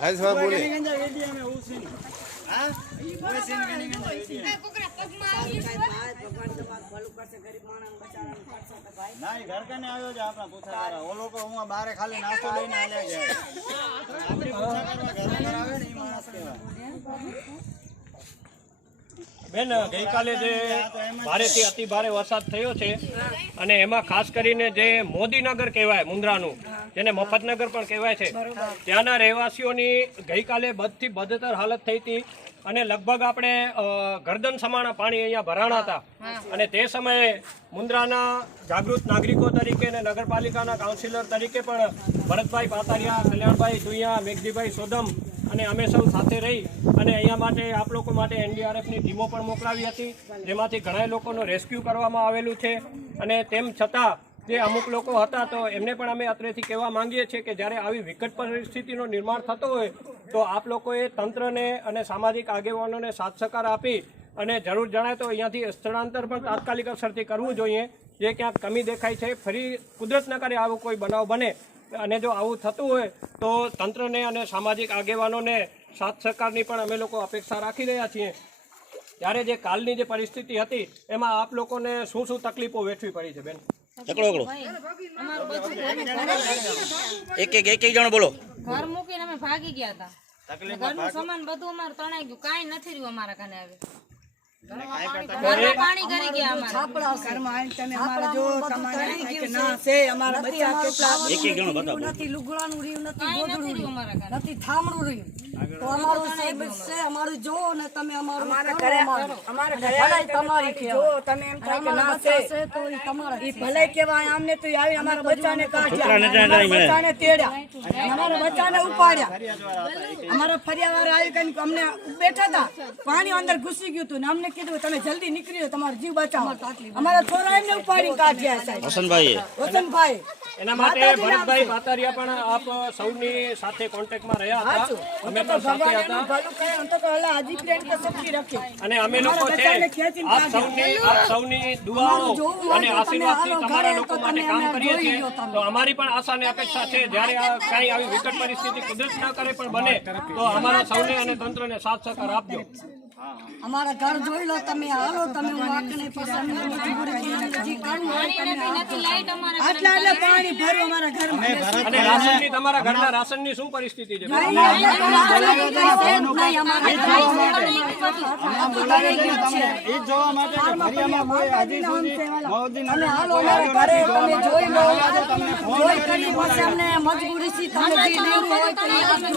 આજ સવારે બોલે. બારે ખાલી નાસ્તો લઈને આવ્યા છે. આપણી પૂછા કરવા ઘર ઘર આવે ને એ માણસ કહેવાય. બેન, ગઈકાલે જે ભારેથી અતિ ભારે વરસાદ થયો છે, અને એમાં ખાસ કરીને જે મોદીનગર કહેવાય મુન્દ્રાનું જેને મફતનગર પણ કહેવાય છે, ત્યાંના રહેવાસીઓની ગઈકાલે બધથી બદતર હાલત થઈ હતી, અને લગભગ આપણે ગરદન સમાણા પાણી અહીંયા ભરાણા હતા. અને તે સમયે મુન્દ્રાના જાગૃત નાગરિકો તરીકે અને નગરપાલિકાના કાઉન્સિલર તરીકે પણ ભરતભાઈ પાતારિયા, કલ્યાણભાઈ દુઈયા મેઘજીભાઈ સોદમ અને અમે સૌ સાથે રહી અને અહીંયા માટે આપ લોકો માટે એનડીઆરએફની ટીમો પણ મોકલાવી હતી. જેમાંથી ઘણા લોકોનું રેસ્ક્યુ કરવામાં આવેલું છે. અને તેમ છતાં જે અમુક લોકો હતા તો એમને પણ અમે અત્રેથી કહેવા માંગીએ છીએ કે જ્યારે આવી વિકટ પરિસ્થિતિનો નિર્માણ થતો હોય, તો આપ લોકોએ તંત્રને અને સામાજિક આગેવાનોને સાથ સહકાર આપી અને જરૂર જણાય તો અહીંયાથી સ્થળાંતર પણ તાત્કાલિક અસરથી કરવું જોઈએ. જે ક્યાંક કમી દેખાય છે, ફરી કુદરતના કરે આવો કોઈ બનાવ બને અને જો આવું થતું હોય તો તંત્રને અને સામાજિક આગેવાનોને સાથ સહકારની પણ અમે લોકો અપેક્ષા રાખી રહ્યા છીએ. ત્યારે જે કાલની જે પરિસ્થિતિ હતી એમાં આપ લોકોને શું શું તકલીફો વેઠવી પડી છે બેન? એક એક એક એક જણ બોલો. ઘર મૂકીને અમે ભાગી ગયા હતા. ઘરનું સામાન બધું અમારું તણાઈ ગયું. કાંઈ નથી રહ્યું અમારા કાને હવે. ભલે કેવાય આમને તો આવી અમારા બચ્ચાને. બચ્ચાને તેડ્યા. અમારા બચ્ચાને ઉપાડ્યા. અમારા ફરિયાવાર આવી કઈ અમને બેઠા હતા. પાણી અંદર ઘૂસી ગયું હતું ને અમને કીધું તમે જલ્દી નીકળી તમારો જીવ બચાવો. અમારા છોરા એમને ઉપાડી કાઢ્યા સાહેબ વસંતભાઈ વસંતભાઈ. એના માટે ભરતભાઈ પાતારિયા પણ આપ સૌની સાથે કોન્ટેક્ટમાં રહ્યા હતા. અમે પણ સાથે હતા. ભલું કરે અંત તો અલ્લાહ હજી પ્રેમ કે શક્તિ રાખે. અને અમે લોકો છે. આપ સૌની આપ સૌની દુઆઓ અને આશીર્વાદથી તમારા લોકો માટે કામ કરીએ છીએ. તો અમારી પણ આશા અને અપેક્ષા છે. જ્યારે આ કાંઈ આવી વિકટ પરિસ્થિતિ કુદરત ના કરે પણ બને તો અમારા સૌને અને તંત્રને સાથ સહકાર આપજો. અમારા ઘર જોઈ લો તમે હાલો તમે આંખને પછી મજબૂરી આટલા પાણી અમારા ઘરમાં અને રાશનની તમારા ઘરના રાશનની શું પરિસ્થિતિ છે? એ જોવા માટે ફરિયામાં કોઈ હજી સુધી મોદી તમે હાલો અમારા ઘરે તમે જોઈ લો જોઈ કરી પછી અમને મજબૂરી થી તમે જે દેવું હોય તો એ આપજો.